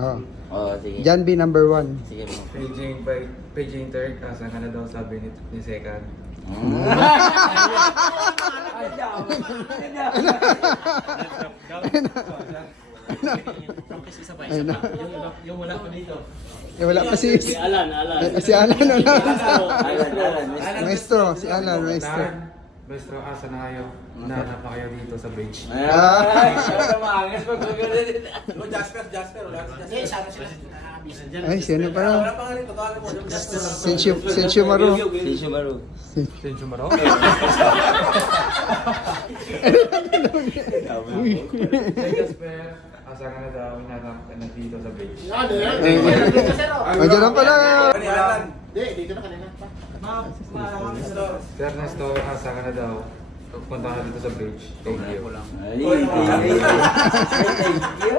Oh. Oo, sige. John B. number 1. Sige mo. Paging third, asa ka na daw sabi ni Second. Ayun na. Yung wala pa dito. Eh, wala pa si Alan. si Alan. Alan. Maestro, si Alan, maestro. Maestro, asa na kayo? Nahanap na kayo dito sa beach. Ay, sana maangas pag maganda din. Jasper, wala si Jasper. Ay, sino pa Wala lang? pa nga rin, totoo mo. Sensyo Maru. Si Shumaru. Sencho mo raw? Hey Jasper, asa ka na daw? Hinahanap ka na dito sa beach. Andiyan na pala. Dito na kanina. Sir Nestor, asa ka na daw? Punta ka na dito sa beach. Thank you. Ay, thank you.